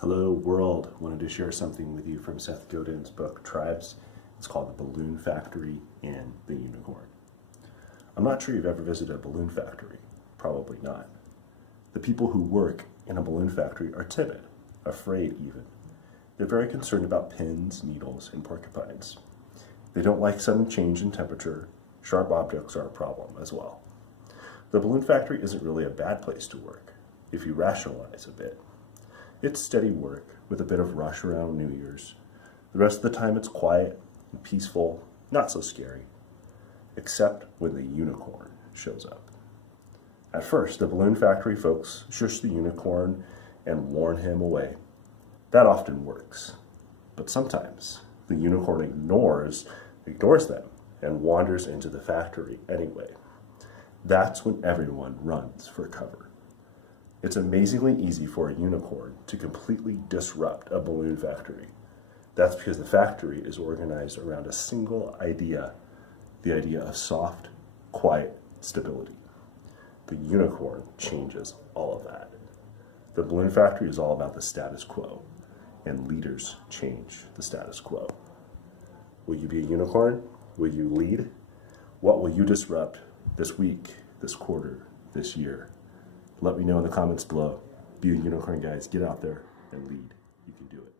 Hello world, wanted to share something with you from Seth Godin's book Tribes. It's called The Balloon Factory and the Unicorn. I'm not sure you've ever visited a balloon factory. Probably not. The people who work in a balloon factory are timid, afraid even. They're very concerned about pins, needles, and porcupines. They don't like sudden change in temperature. Sharp objects are a problem as well. The balloon factory isn't really a bad place to work, if you rationalize a bit. It's steady work with a bit of rush around New Year's. The rest of the time it's quiet and peaceful, not so scary, except when the unicorn shows up. At first, the balloon factory folks shush the unicorn and warn him away. That often works, but sometimes the unicorn ignores them and wanders into the factory anyway. That's when everyone runs for cover. It's amazingly easy for a unicorn to completely disrupt a balloon factory. That's because the factory is organized around a single idea, the idea of soft, quiet stability. The unicorn changes all of that. The balloon factory is all about the status quo, and leaders change the status quo. Will you be a unicorn? Will you lead? What will you disrupt this week, this quarter, this year? Let me know in the comments below. Be a unicorn, guys. Get out there and lead. You can do it.